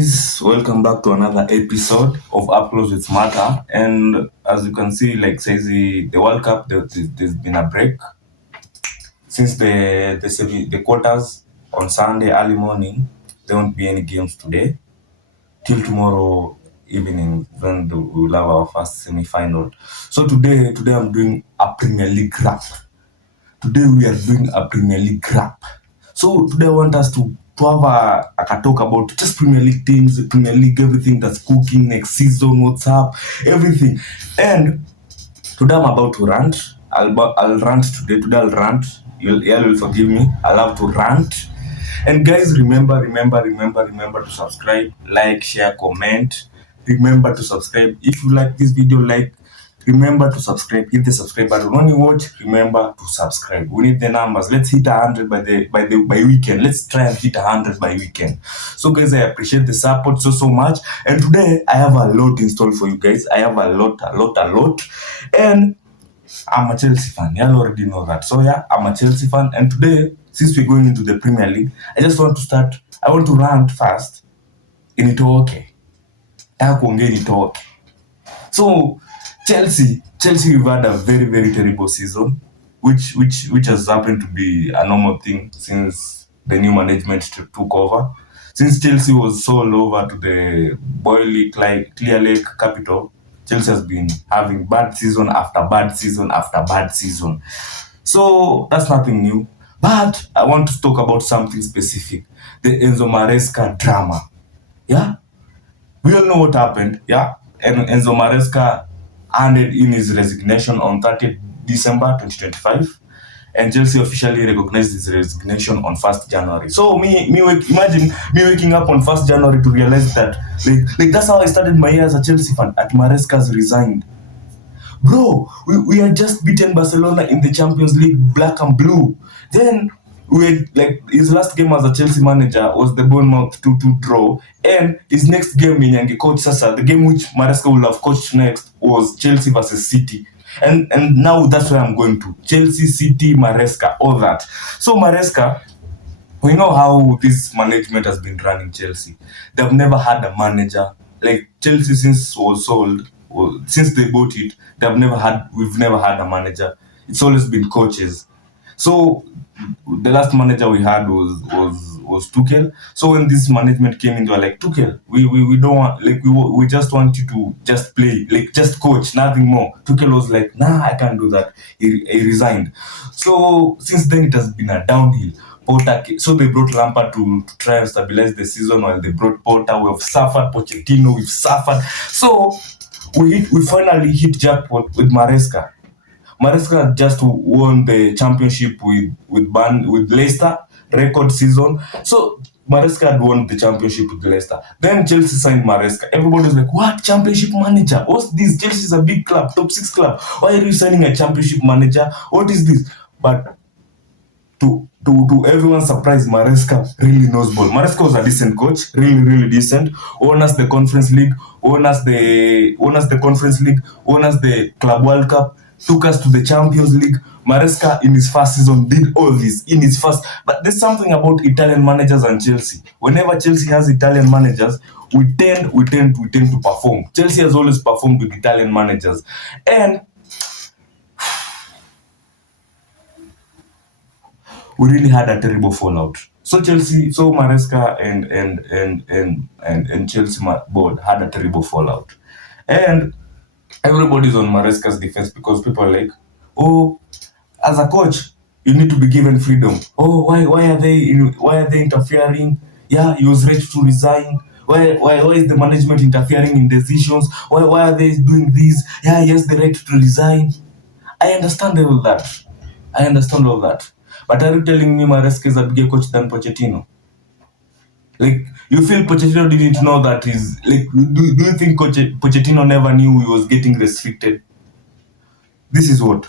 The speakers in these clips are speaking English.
guys, welcome back to another episode of Up Close with Smarter. And as you can see, like says the World Cup, there's been a break since the quarters on Sunday early morning. There won't be any games today till tomorrow evening when we'll have our first semi-final. So today I'm doing a Premier League wrap. Today we are doing a Premier League wrap. So today I want us to have a talk about just Premier League teams, Premier League, everything that's cooking next season, what's up, everything. And today I'm about to rant. I'll rant today. Today I'll rant. You'll forgive me. I'll have to rant. And guys, remember to subscribe, like, share, comment. Remember to subscribe. If you like this video, remember to subscribe. Hit the subscribe button. When you watch, remember to subscribe. We need the numbers. Let's hit 100 by weekend. Let's try and hit 100 by weekend. So guys, I appreciate the support so much. And today I have a lot installed for you guys. I have a lot. And I'm a Chelsea fan. You already know that. So yeah, I'm a Chelsea fan. And today, since we're going into the Premier League, I want to rant first. Initoke. So Chelsea, we've had a very, very terrible season, which has happened to be a normal thing since the new management took over. Since Chelsea was sold over to the Clear Lake capital, Chelsea has been having bad season after bad season after bad season. So that's nothing new. But I want to talk about something specific. The Enzo Maresca drama. Yeah? We all know what happened. Yeah? And Enzo Maresca handed in his resignation on 30th December 2025. And Chelsea officially recognized his resignation on 1st January. So imagine me waking up on 1st January to realize that like that's how I started my year as a Chelsea fan. At Maresca's resigned. Bro, we had just beaten Barcelona in the Champions League, black and blue. Then his last game as a Chelsea manager was the Bournemouth 2-2 draw, and his next game in Yangi coach Sasa, the game which Maresca would have coached next was Chelsea versus City. And now that's where I'm going to. Chelsea, City, Maresca, all that. So Maresca, we know how this management has been running Chelsea. They've never had a manager. Like Chelsea since was sold, since they bought it, we've never had a manager. It's always been coaches. So the last manager we had was Tuchel. So when this management came in, they were like, Tuchel, we don't want, like we just want you to just play, like just coach, nothing more. Tuchel was like, nah, I can't do that. He resigned. So since then it has been a downhill. So they brought Lampard to try and stabilize the season, while they brought Potter. We've suffered. Pochettino, we've suffered. So we finally hit jackpot with Maresca. Maresca just won the championship with Leicester, record season. So Maresca had won the championship with Leicester. Then Chelsea signed Maresca. Everybody's like, what? Championship manager? What's this? Chelsea is a big club, top 6 club. Why are you signing a championship manager? What is this? But to everyone's surprise, Maresca really knows ball. Maresca was a decent coach, really decent. Won us the Conference League, won us the Conference League, won us the Club World Cup, took us to the Champions League. Maresca in his first season did all this in his first. But there's something about Italian managers and Chelsea. Whenever Chelsea has Italian managers, we tend to perform. Chelsea has always performed with Italian managers, and we really had a terrible fallout. So Maresca and Chelsea board had a terrible fallout, and everybody's on Maresca's defense because people are like, oh, as a coach, you need to be given freedom. Oh, why are they interfering? Yeah, he was ready to resign. Why is the management interfering in decisions? Why are they doing this? Yeah, he has the right to resign. I understand all that. But are you telling me Maresca is a bigger coach than Pochettino? Like, you feel Pochettino didn't know that he's like? Do you think Pochettino never knew he was getting restricted? This is what,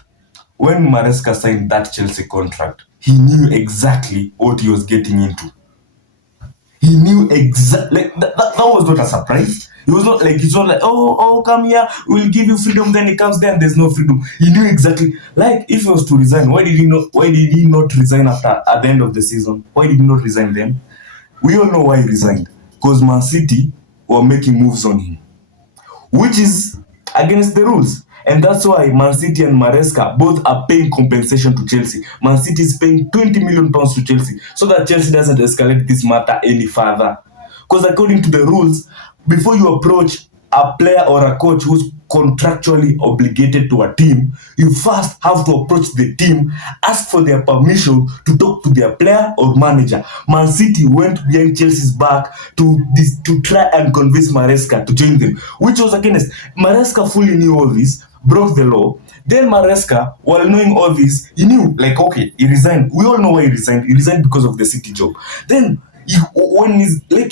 when Maresca signed that Chelsea contract, he knew exactly what he was getting into. He knew exactly. Like, that was not a surprise. It was not like, it's not like, oh, come here, we'll give you freedom. Then he comes there and there's no freedom. He knew exactly. Like, if he was to resign, why did he not resign at the end of the season? Why did he not resign then? We all know why he resigned. because Man City were making moves on him, which is against the rules. And that's why Man City and Maresca both are paying compensation to Chelsea. Man City is paying £20 million to Chelsea so that Chelsea doesn't escalate this matter any further. Because according to the rules, before you approach a player or a coach who's contractually obligated to a team, you first have to approach the team, ask for their permission to talk to their player or manager. Man City went behind Chelsea's back to try and convince Maresca to join them, which was against. Maresca fully knew all this, broke the law. Then Maresca, while knowing all this, he knew, like, okay, he resigned. We all know why he resigned. He resigned because of the City job. Then, when he's like,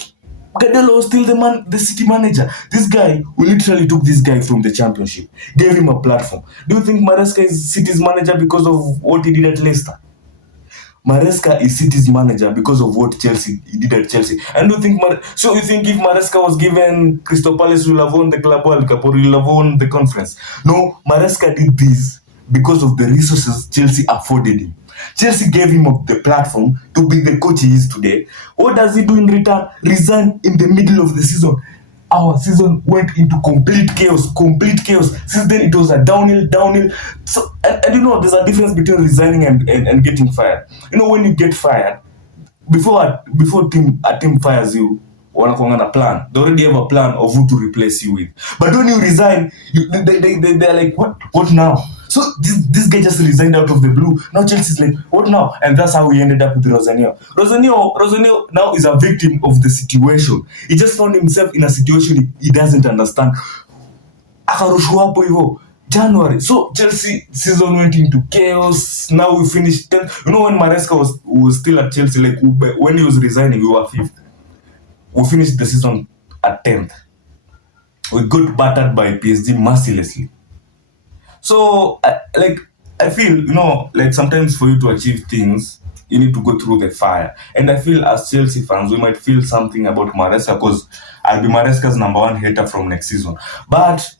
Guardiola was still the City manager. This guy, we literally took this guy from the championship, gave him a platform. Do you think Maresca is City's manager because of what he did at Leicester? Maresca is City's manager because of what he did at Chelsea. And do you think so? You think if Maresca was given Crystal Palace, will have won the Club World Cup or will have won the conference? No, Maresca did this because of the resources Chelsea afforded him. Chelsea gave him the platform to be the coach he is today. What does he do in return? Resign in the middle of the season. Our season went into complete chaos. Since then, it was a downhill. So, and you know, there's a difference between resigning and getting fired. You know, when you get fired, before a team fires you, wanakuanga na plan. They already have a plan of who to replace you with. But when you resign, they're like, what now? So this guy just resigned out of the blue. Now Chelsea's like, what now? And that's how we ended up with Rosanio. Rosanio now is a victim of the situation. He just found himself in a situation he doesn't understand. Akarushwa hapo hivyo. January. So Chelsea season went into chaos. Now we finished 10th. You know, when Maresca was still at Chelsea, like when he was resigning, we were 5th. We finished the season at 10th. We got battered by PSG mercilessly. So, I feel, you know, like sometimes for you to achieve things, you need to go through the fire. And I feel as Chelsea fans, we might feel something about Maresca because I'll be Maresca's number one hater from next season. But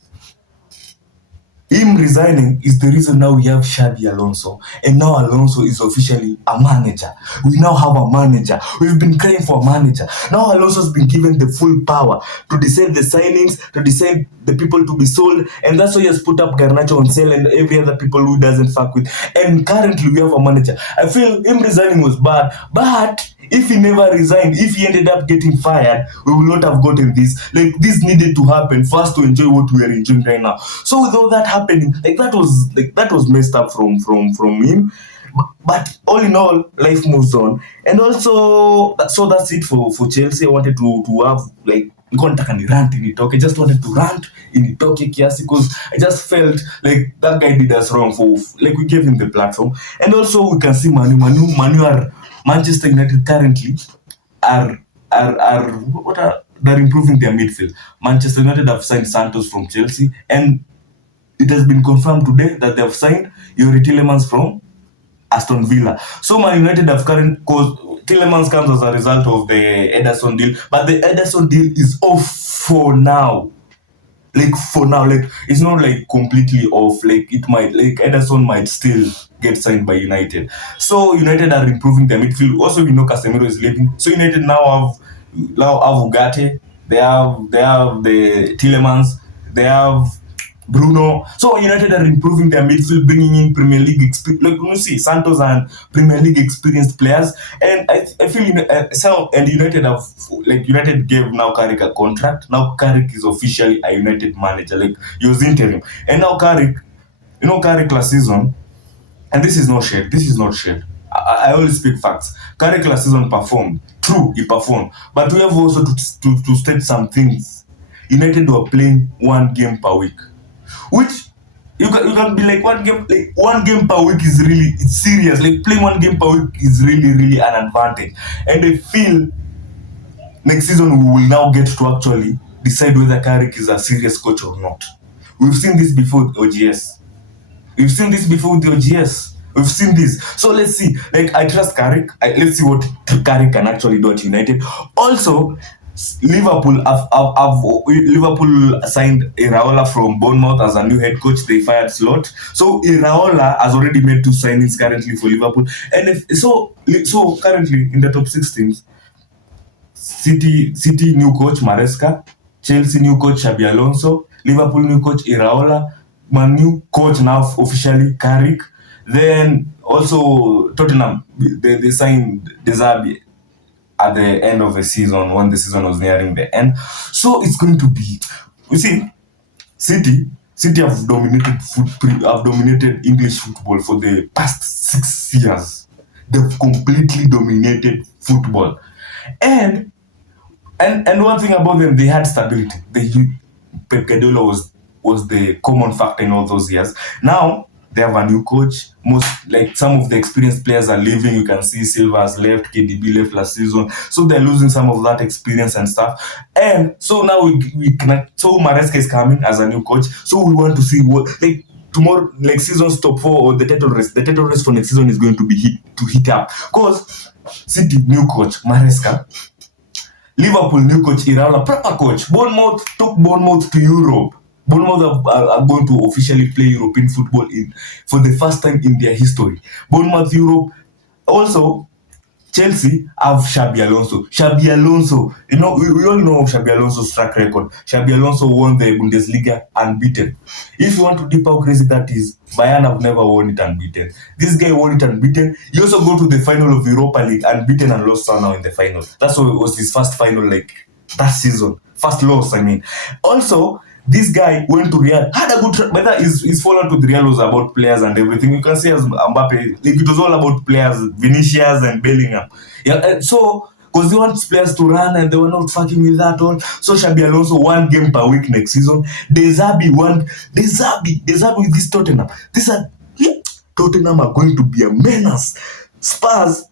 him resigning is the reason now we have Xabi Alonso. And now Alonso is officially a manager. We now have a manager. We've been crying for a manager. Now Alonso's been given the full power to decide the signings, to decide the people to be sold. And that's why he has put up Garnacho on sale and every other people who doesn't fuck with. And currently we have a manager. I feel him resigning was bad. But if he never resigned, if he ended up getting fired, we would not have gotten this. Like, this needed to happen for us to enjoy what we are enjoying right now. So with all that happening, that was messed up from him. But all in all, life moves on. And also, so that's it for Chelsea. I wanted to have rant in it. Okay, just wanted to rant in it. Okay, kiasi, because I just felt like that guy did us wrong we gave him the platform. And also we can see Manu are Manchester United currently they're improving their midfield. Manchester United have signed Santos from Chelsea, and it has been confirmed today that they have signed Yuri Tillemans from Aston Villa. So Man United have cause Tillemans comes as a result of the Ederson deal, but the Ederson deal is off for now. It's not completely off. Ederson might still get signed by United. So United are improving their midfield. Also, we know Casemiro is leaving. So United now have Ugarte. They have the Tillemans. They have Bruno. So United are improving their midfield, bringing in Premier League experience. Santos and Premier League experienced players, and I feel United have United gave now Carrick a contract. Now Carrick is officially a United manager. He was interim, and now Carrick last season, and this is not shade. I always speak facts. Carrick last season performed. True, he performed, but we have also to state some things. United were playing 1 game per week. Which you can be one game per week is really, it's serious. Playing 1 game per week is really an advantage. And I feel next season we will now get to actually decide whether Carrick is a serious coach or not. We've seen this before with OGS. We've seen this. So let's see. I trust Carrick. Let's see what Carrick can actually do at United. Also, Liverpool signed Iraola from Bournemouth as a new head coach. They fired Slot. So Iraola has already made 2 signings currently for Liverpool. And so currently in the top 6 teams, City new coach Maresca, Chelsea new coach Xabi Alonso, Liverpool new coach Iraola, Man new coach now officially Carrick. Then also Tottenham, they signed De Zerbi at the end of the season when the season was nearing the end. So it's going to be, you see, City City have dominated English football for the past 6 years. They've completely dominated football. And and one thing about them, they had stability. Pep Guardiola was the common factor in all those years. Now they have a new coach. Most like some of the experienced players are leaving. You can see Silva has left, KDB left last season, so they're losing some of that experience and stuff. And so now we can. So Maresca is coming as a new coach. So we want to see what like tomorrow, like season's top four or the title race. The title race for next season is going to be hit up because City new coach Maresca. Liverpool new coach Iraola, proper coach. Bournemouth took Bournemouth to Europe. Bournemouth are going to officially play European football for the first time in their history. Bournemouth Europe. Also, Chelsea have Xabi Alonso. Xabi Alonso, we all know Xabi Alonso's track record. Xabi Alonso won the Bundesliga unbeaten. If you want to deep how crazy that is, Bayern have never won it unbeaten. This guy won it unbeaten. He also go to the final of Europa League unbeaten and lost somehow in the final. That's what was his first final like that season. First loss, I mean. Also, this guy went to Real, had a good whether his follow to the Real was about players and everything. You can see as Mbappe, like it was all about players, Vinicius and Bellingham. Yeah, and so because they want players to run and they were not fucking with that all. So Xabi Alonso 1 game per week next season. De Zerbi with this Tottenham. Tottenham are going to be a menace. Spurs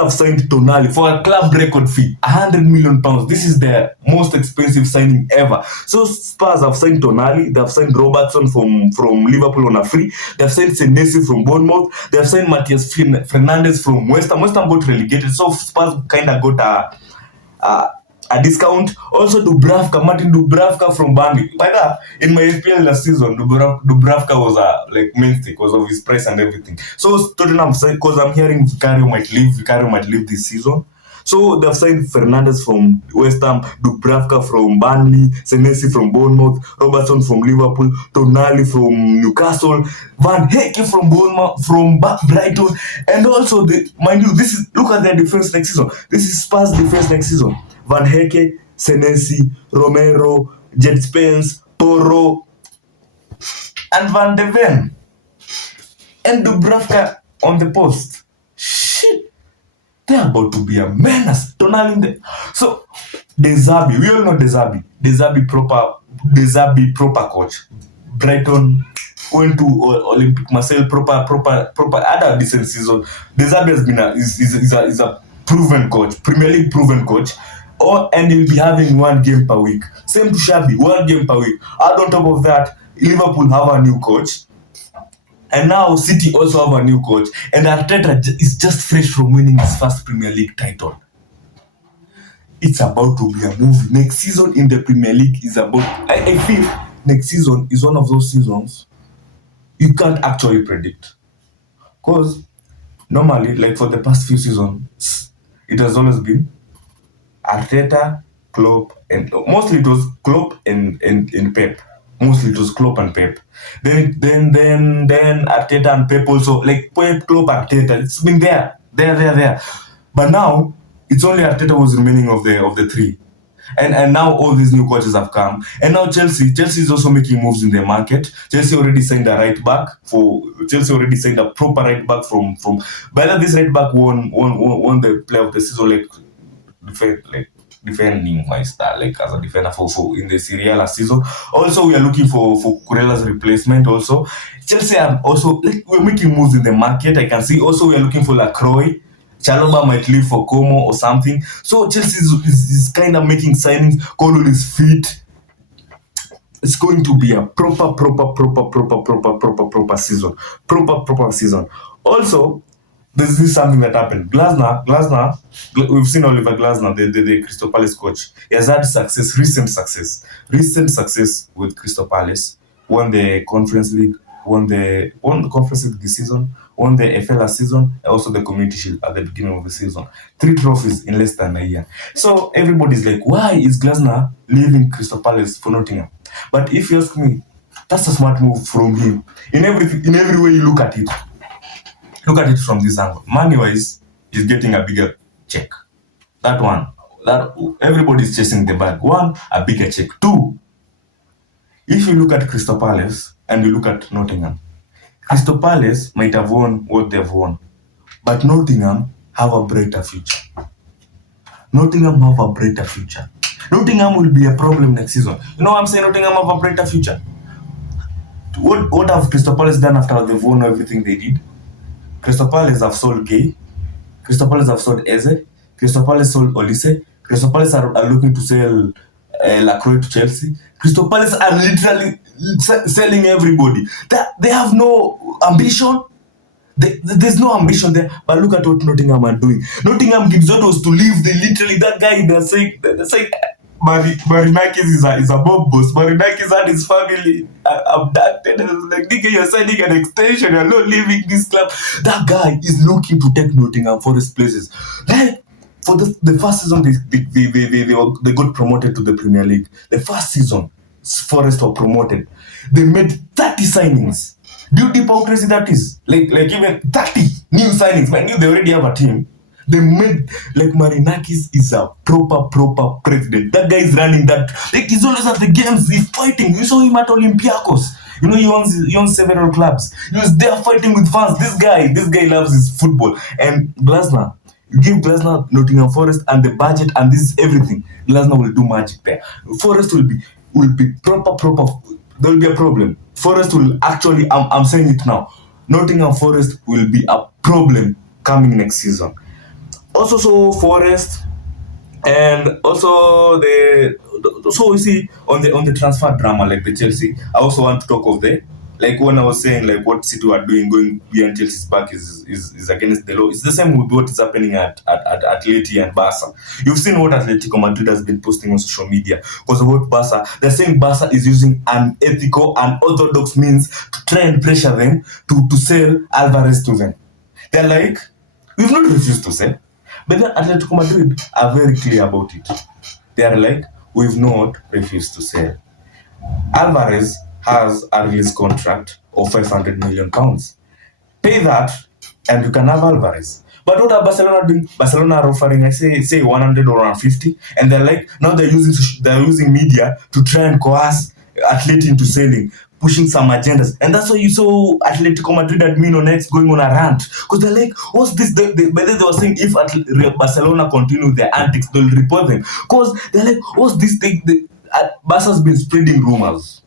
have signed Tonali for a club record fee, £100 million. This is their most expensive signing ever. So Spurs have signed Tonali, they have signed Robertson from Liverpool on a free, they have signed Senesi from Bournemouth, they have signed Matthias Fernandes from West Ham. West Ham got relegated, so Spurs kind of got a discount. Also Martin Dubravka from Burnley. By that, in my FPL last season, Dubravka was like mainstay because of his price and everything. So Tottenham signed, because I'm hearing Vicario might leave this season. So they've signed Fernandes from West Ham, Dubravka from Burnley, Senesi from Bournemouth, Robertson from Liverpool, Tonali from Newcastle, Van Hecke from Bournemouth, from Brighton, and also mind you, look at their defense next season. This is Spurs defense next season. Van Hecke, Senesi, Romero, Jet Spence, Porro, and Van de Ven. And Dubravka on the post. Shit. They're about to be a menace. Tonali So, De Zerbi, we all know De Zerbi. De Zerbi proper coach. Brighton went to Olympic Marseille, proper, had a decent season. De Zerbi has been is a proven coach, Premier League proven coach. And he'll be having 1 game per week. Same to Xabi, 1 game per week. Add on top of that, Liverpool have a new coach. And now City also have a new coach. And Arteta is just fresh from winning his first Premier League title. It's about to be a movie. Next season in the Premier League is about... I feel next season is one of those seasons you can't actually predict. Because normally, like for the past few seasons, it has always been Arteta, Klopp, and mostly it was Klopp and Pep. Mostly it was Klopp and Pep. Then Arteta and Pep also, like Pep, Klopp, Arteta. It's been there. But now it's only Arteta who's remaining of the three. And now all these new coaches have come. And now Chelsea is also making moves in the market. Chelsea already signed a right back a proper right back from by the way, this right back won the player of the season, defending my star, like as a defender for in the Serie A last season. Also, we are looking for Curella's replacement. Also, Chelsea are also we're making moves in the market. I can see. Also, we are looking for Lacroix. Chalobah might leave for Como or something. So Chelsea is kind of making signings. Colwell is fit. It's going to be a proper season. Proper season. Also, this is something that happened. Glasner, we've seen Oliver Glasner, the Crystal Palace coach. He has had recent success with Crystal Palace. Won the Conference League, won the Conference League this season, won the FA last season, and also the Community Shield at the beginning of the season. 3 trophies in less than a year. So everybody's like, why is Glasner leaving Crystal Palace for Nottingham? But if you ask me, that's a smart move from him. In every way you look at it from this angle. Money-wise, he's getting a bigger check. That one, that everybody's chasing the bag. One, a bigger check. Two, if you look at Crystal Palace and you look at Nottingham, Crystal Palace might have won what they've won, but Nottingham have a brighter future. Nottingham have a brighter future. Nottingham will be a problem next season. You know what I'm saying? Nottingham have a brighter future. What have Crystal Palace done after they've won everything they did? Crystal Palace have sold Gay. Crystal Palace have sold Eze. Crystal Palace sold Olise. Crystal Palace are looking to sell Lacroix to Chelsea. Crystal Palace are literally selling everybody. They have no ambition. There's no ambition there. But look at what Nottingham are doing. Nottingham gives orders to leave. They literally, that guy, they're saying Marinakis is a mob boss. Marinakis had his family abducted. And I was like, nigga, you're signing an extension. You're not leaving this club. That guy is looking to take Nottingham Forest places. Like, for the first season, they got promoted to the Premier League. The first season, Forest were promoted. They made 30 signings. Do you deep how crazy that is? Like even 30 new signings. Man, they already have a team. They made, like, Marinakis is a proper president. That guy is running that. Like, he's always at the games. He's fighting. You saw him at Olympiacos. You know, he owns several clubs. He was there fighting with fans. This guy loves his football. And Glasner, you give Glasner Nottingham Forest and the budget and this everything, Glasner will do magic there. Forest will be proper. There will be a problem. Forest will actually, I'm saying it now, Nottingham Forest will be a problem coming next season. Also, so Forest, and also so you see on the transfer drama, like the Chelsea, I also want to talk of like when I was saying, like, what City are doing going behind Chelsea's back is against the law. It's the same with what is happening at Atleti and Barca. You've seen what Atletico Madrid has been posting on social media because of what Barca. They're saying Barca is using unethical and unorthodox means to try and pressure them to sell Alvarez to them. They're like, we've not refused to sell. But then Atletico Madrid are very clear about it. They are like, we've not refused to sell. Alvarez has a release contract of £500 million. Pay that, and you can have Alvarez. But what are Barcelona doing? Barcelona are offering, I say 100 or 150, and they're like, now they're using media to try and coerce Atleti into selling, pushing some agendas. And that's why you saw Atletico Madrid admin on X going on a rant. Because they're like, what's this? But then they were saying if Barcelona continue their antics, they'll report them. Because they're like, what's this thing? Barca's been spreading rumors.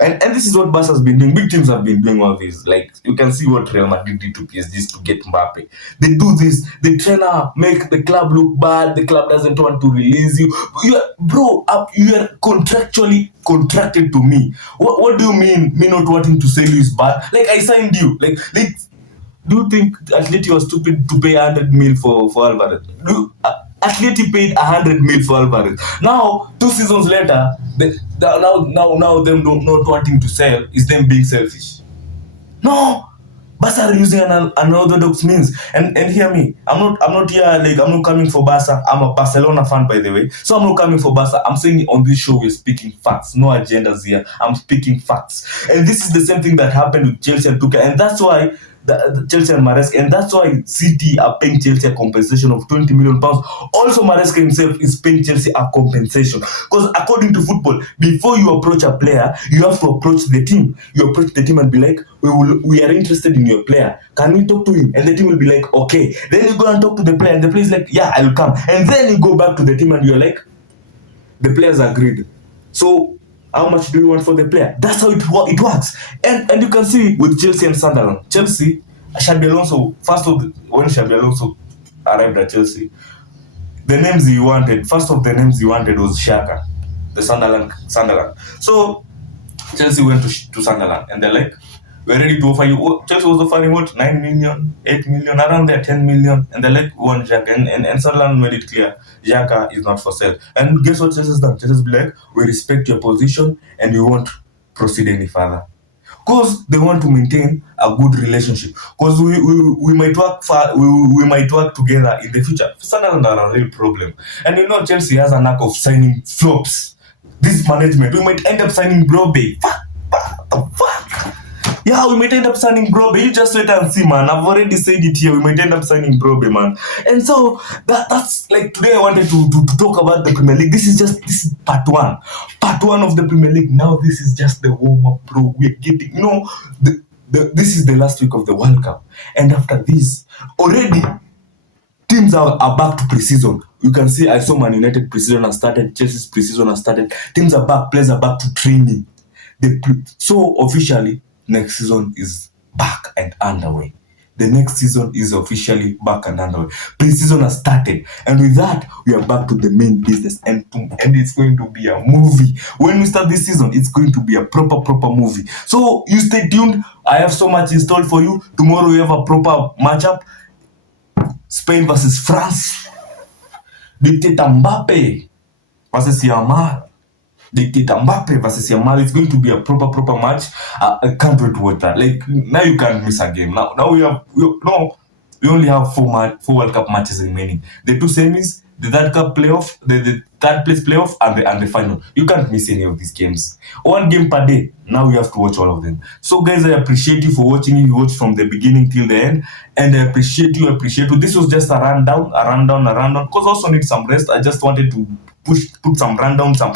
And this is what Barca has been doing. Big teams have been doing all this. Like, you can see what Real Madrid did to PSG to get Mbappe. They do this. They try to make the club look bad. The club doesn't want to release you. You are contractually contracted to me. What do you mean, me not wanting to sell you is bad? Like, I signed you. Like do you think Atleti was stupid to pay 100 mil for Alvarez? Atleti paid 100 mil for Alvarez. Now, 2 seasons later, now them not wanting to sell is them being selfish. No, Barca are using an unorthodox means. And hear me, I'm not here, like, I'm not coming for Barca. I'm a Barcelona fan, by the way. So I'm not coming for Barca. I'm saying on this show we're speaking facts, no agendas here. I'm speaking facts. And this is the same thing that happened with Chelsea and Tuchel, and that's why the Chelsea and Maresca, and that's why City are paying Chelsea a compensation of £20 million. Also, Maresca himself is paying Chelsea a compensation. Because according to football, before you approach a player, you have to approach the team. You approach the team and be like, we are interested in your player. Can we talk to him? And the team will be like, okay. Then you go and talk to the player, and the player is like, yeah, I will come. And then you go back to the team and you're like, the players agreed. So, how much do you want for the player? That's how it works. And you can see with Chelsea and Sunderland. Chelsea, Xabi Alonso, when Xabi Alonso arrived at Chelsea, first of the names he wanted was Xhaka, the Sunderland. So Chelsea went to Sunderland and they're like, we're ready to offer you. Chelsea was offering what? 9 million, 8 million, around there, 10 million. And they're like, we want Xhaka. And Sunderland made it clear, Xhaka is not for sale. And guess what Chelsea's done? Chelsea's be like, we respect your position and we won't proceed any further. because they want to maintain a good relationship. Because we might work we might work together in the future. Sunderland are a real problem, and Chelsea has a knack of signing flops. This management, we might end up signing Brobe. What the fuck? Yeah, we might end up signing Brobe. You just wait and see, man. I've already said it here. We might end up signing Brobe, man. And so that's like today I wanted to talk about the Premier League. This is part one. Part one of the Premier League. Now this is just the warm-up, bro. We're getting, this is the last week of the World Cup. And after this, already teams are back to preseason. You can see I saw Man United preseason has started, Chelsea's preseason has started. Teams are back, players are back to training. So officially, next season is back and underway. The next season is officially back and underway. Pre-season has started, and with that, we are back to the main business, and it's going to be a movie. When we start this season, it's going to be a proper movie. So you stay tuned. I have so much installed for you. Tomorrow we have a proper matchup: Spain versus France. Dictator Mbappe versus Yamal. Dictator Mbappe versus Yamal. It's going to be a proper match. I can't wait to watch that. Like, now you can't miss a game. Now we only have four World Cup matches remaining. The two semis, the third cup playoff, the third place playoff, and the final. You can't miss any of these games. One game per day. Now you have to watch all of them. So guys, I appreciate you for watching. You watched from the beginning till the end, and I appreciate you. This was just a rundown. Because I also need some rest. I just wanted to put some rundown, some